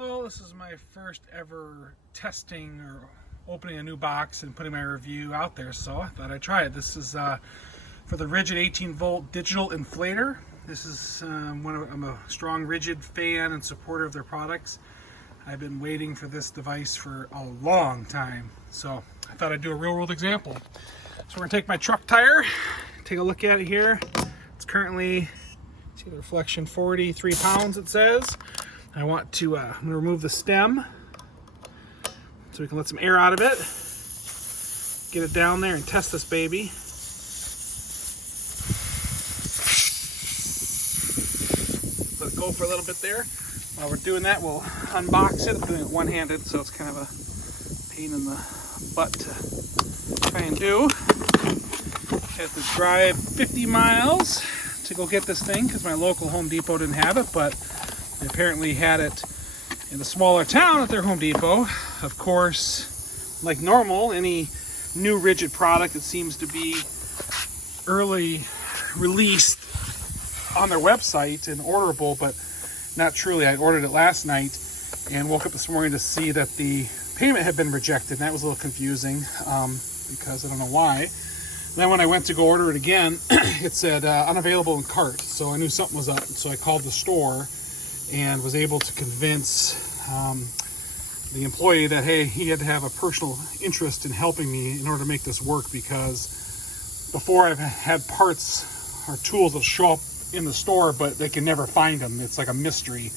Well, this is my first ever testing or opening a new box and putting my review out there, so I thought I'd try it. This is for the Ridgid 18-volt digital inflator. This is I'm a strong Ridgid fan and supporter of their products. I've been waiting for this device for a long time, so I thought I'd do a real-world example. So we're gonna take my truck tire, take a look at it here. It's currently, see the reflection, 43 pounds it says. I want to, I'm gonna remove the stem so we can let some air out of it. Get it down there and test this baby. Let it go for a little bit there. While we're doing that, we'll unbox it. I'm doing it one-handed, so it's kind of a pain in the butt to try and do. I have to drive 50 miles to go get this thing because my local Home Depot didn't have it, but they apparently had it in a smaller town at their Home Depot. Of course, like normal, any new Ridgid product, it seems to be early released on their website and orderable, but not truly. I ordered it last night and woke up this morning to see that the payment had been rejected, and that was a little confusing because I don't know why. Then when I went to go order it again, it said unavailable in cart, so I knew something was up. So I called the store and was able to convince the employee that, hey, he had to have a personal interest in helping me in order to make this work, because before I've had parts or tools that show up in the store, but they can never find them. It's like a mystery.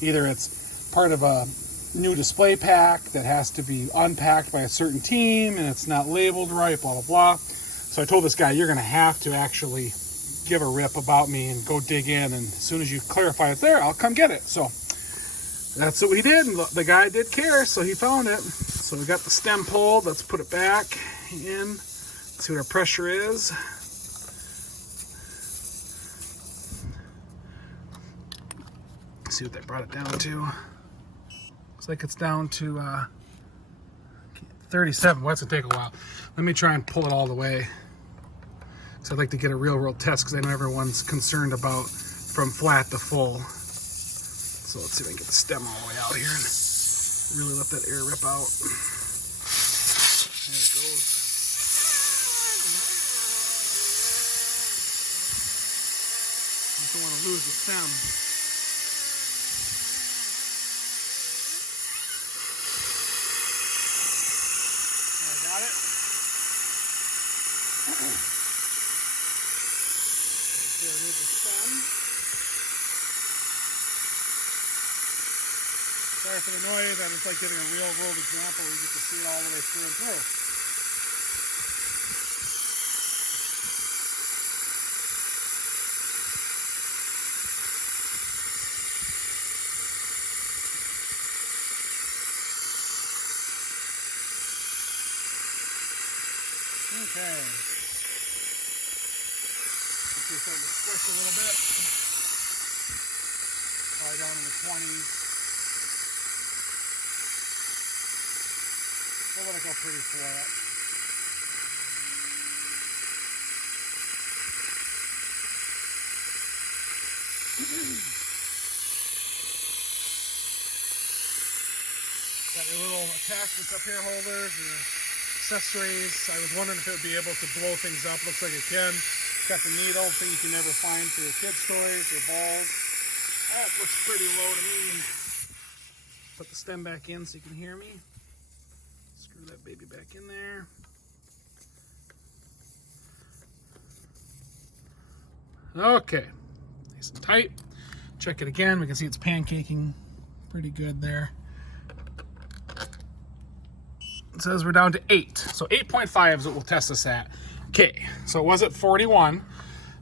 Either it's part of a new display pack that has to be unpacked by a certain team and it's not labeled right, blah, blah, blah. So I told this guy, you're going to have to actually give a rip about me and go dig in, and as soon as you clarify it's there, I'll come get it. So that's what we did, and the guy did care, so he found it. So we got the stem pulled. Let's put it back in, see what our pressure is. See what they brought it down to. Looks like it's down to 37. Well, that's gonna take a while. Let me try and pull it all the way. So I'd like to get a real-world test, because I know everyone's concerned about from flat to full. So let's see if I can get the stem all the way out here and really let that air rip out. There it goes. Just don't want to lose the stem. There, I got it. There, remove the stem. Sorry for the noise, I'm just like getting a real world example where you get to see it all the way through and through. Okay. It's starting to squish a little bit. Probably down in the 20s. We'll let it go pretty flat. Got your little attachments up here, holders, your accessories. I was wondering if it would be able to blow things up. Looks like it can. Got the needle, thing you can never find for your kids' toys or balls. That looks pretty low to me. Put the stem back in so you can hear me. Screw that baby back in there. Okay, nice and tight. Check it again. We can see it's pancaking pretty good there. It says we're down to 8. So 8.5 is what we'll test this at. Okay, so it was at 41.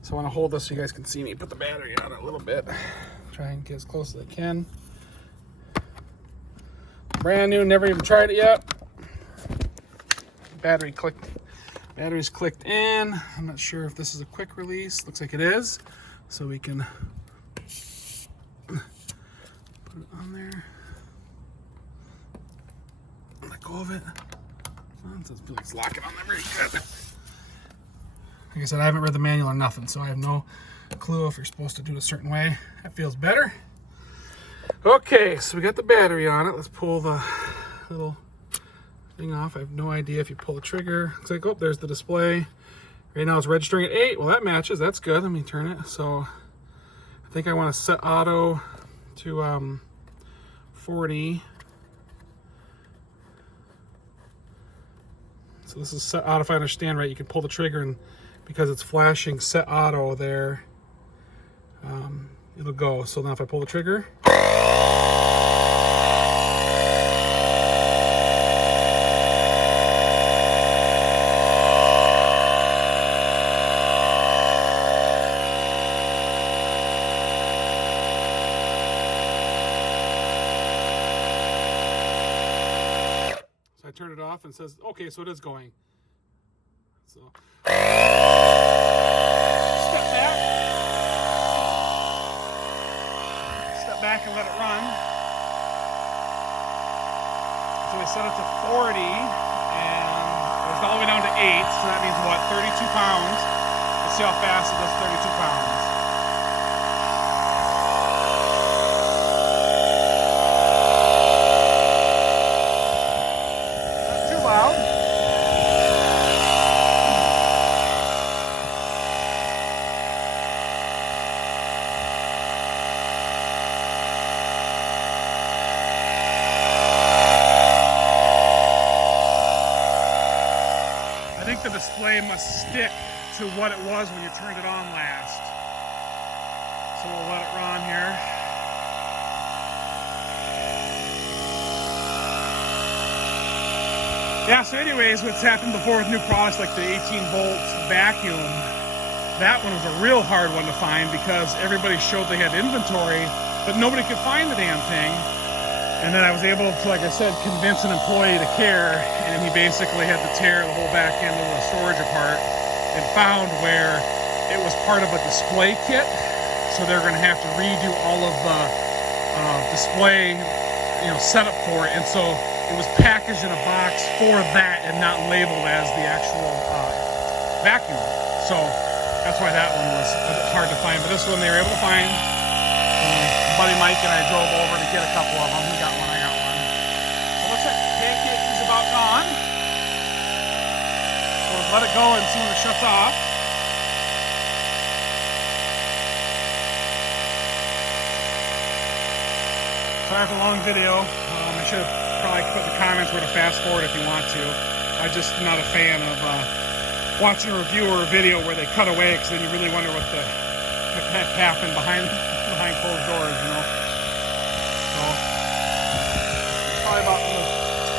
So I want to hold this so you guys can see me. Put the battery on it a little bit. Try and get as close as I can. Brand new, never even tried it yet. Battery's clicked in. I'm not sure if this is a quick release. Looks like it is. So we can put it on there. Let go of it. It doesn't feel like it's locking on there very good. Like I said, I haven't read the manual or nothing, so I have no clue if you're supposed to do it a certain way. That feels better. Okay, so we got the battery on it. Let's pull the little thing off. I have no idea if you pull the trigger. Looks like, oh, there's the display. Right now it's registering at 8. Well, that matches. That's good. Let me turn it. So I think I want to set auto to 40. So this is set auto. If I understand right, you can pull the trigger, and because it's flashing set auto there, it'll go. So now if I pull the trigger, I turn it off and it says, okay, so it is going. So step back and let it run. So we set it to 40 and it's all the way down to 8, so that means what, 32 pounds. Let's see how fast it does 32 pounds. I think the display must stick to what it was when you turned it on last. So we'll let it run here. Yeah, so anyways, what's happened before with new products like the 18-volt vacuum, that one was a real hard one to find because everybody showed they had inventory, but nobody could find the damn thing. And then I was able to, like I said, convince an employee to care, and he basically had to tear the whole back end of the storage apart and found where it was part of a display kit. So they're going to have to redo all of the display, setup for it. And so it was packaged in a box for that and not labeled as the actual vacuum. So that's why that one was a bit hard to find. But this one they were able to find. Buddy Mike and I drove over to get a couple of them. He got one, I got one. So looks like pancake is about gone. So let's let it go and see when it shuts off. Sorry for the long video. I should have probably put in the comments where to fast forward if you want to. I'm just not a fan of watching a review or a video where they cut away, because then you really wonder what the heck happened behind closed doors, So it's probably about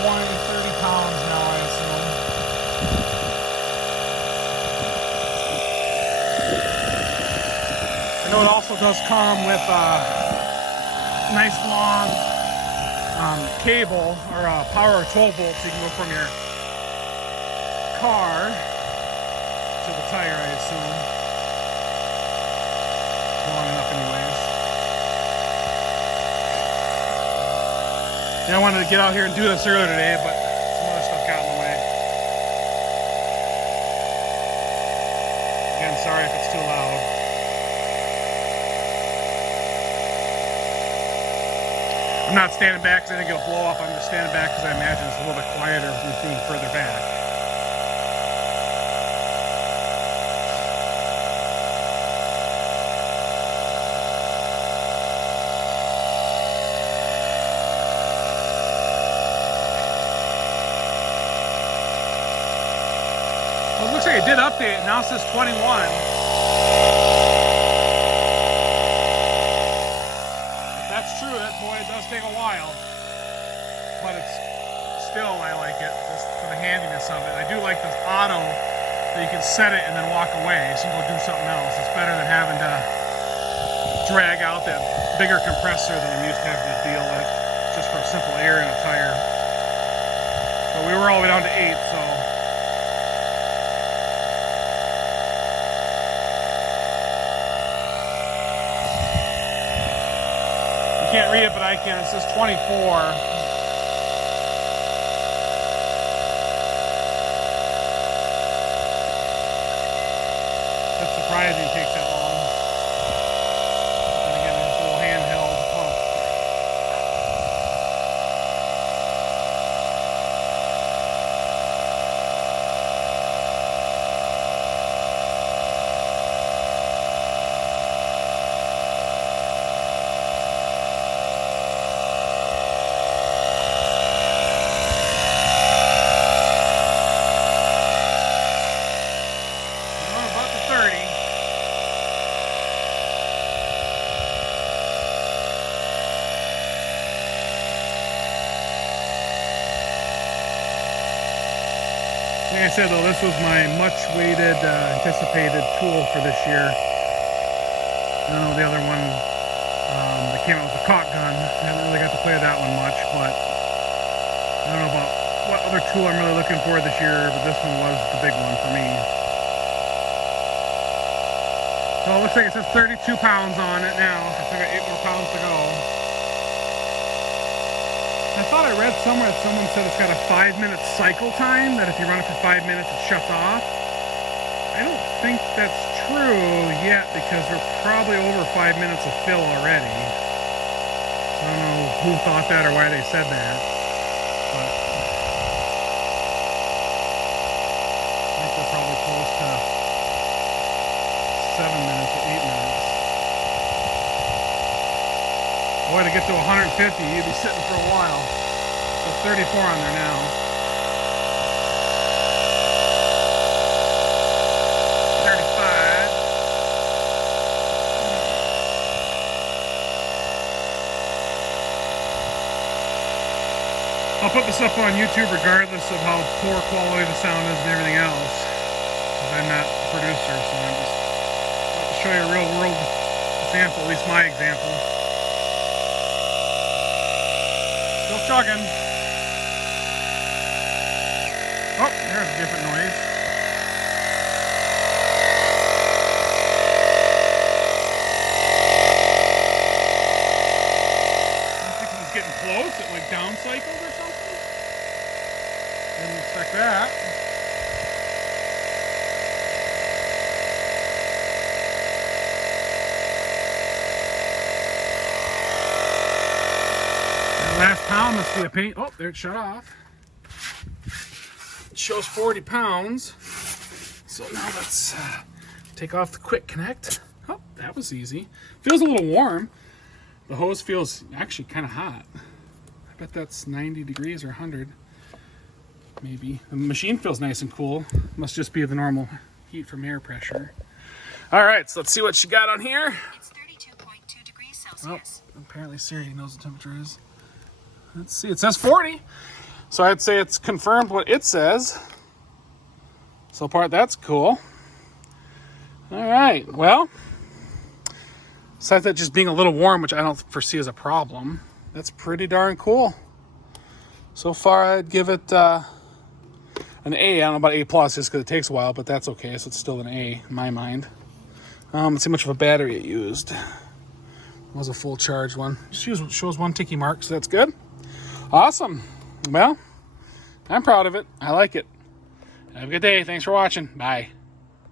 20-30 pounds now, I assume. I know it also does come with a nice long cable, or power 12 volts. You can go from your car to the tire, I assume. Long enough anyways. Yeah, I wanted to get out here and do this earlier today, but some other stuff got in the way. Again, sorry if it's too loud. I'm not standing back because I think it'll blow up. I'm just standing back because I imagine it's a little bit quieter with me being further back. Well, it looks like it did update. Now it says 21. If that's true, that boy, it does take a while. But it's still, I like it just for the handiness of it. I do like this auto that you can set it and then walk away so you go do something else. It's better than having to drag out that bigger compressor that I'm used to having to deal with just for simple air in a tire. But we were all the way down to 8, so. You can't read it, but I can. It says 24. That's surprising it takes that long. And again, it's a little handheld pump. Like I said though, this was my much waited, anticipated tool for this year. I don't know the other one that came out with the caulk gun. I haven't really got to play that one much, but I don't know about what other tool I'm really looking for this year, but this one was the big one for me. So it looks like it says 32 pounds on it now. I still got 8 more pounds to go. I thought I read somewhere that someone said it's got a 5-minute cycle time, that if you run it for 5 minutes it shuts off. I don't think that's true yet because we're probably over 5 minutes of fill already. I don't know who thought that or why they said that, but I think we're probably close to 7 minutes or 8 minutes. Boy, to get to 150, you'd be sitting for a while. So 34 on there now. 35. I'll put this up on YouTube regardless of how poor quality the sound is and everything else. Because I'm not a producer, so I'm just to show you a real world example, at least my example. Still chugging. Oh, there's a different noise. I think it was getting close. It like down cycled or something. Didn't expect that. Last pound must be a paint. Oh, there it shut off. It shows 40 pounds. So now let's take off the quick connect. Oh, that was easy. Feels a little warm. The hose feels actually kind of hot. I bet that's 90 degrees or 100. Maybe. The machine feels nice and cool. Must just be the normal heat from air pressure. All right, so let's see what she got on here. It's 32.2 degrees Celsius. Oh, apparently Siri knows the temperature is. Let's see, it says 40. So I'd say it's confirmed what it says. So part that's cool. All right, well, besides that just being a little warm, which I don't foresee as a problem, that's pretty darn cool. So far I'd give it an A. I don't know about A plus just because it takes a while, but that's okay. So it's still an A in my mind. Let's see how much of a battery it used. It was a full charge one. Shows 1 ticky mark, so that's good. Awesome. Well, I'm proud of it. I like it. Have a good day. Thanks for watching. Bye.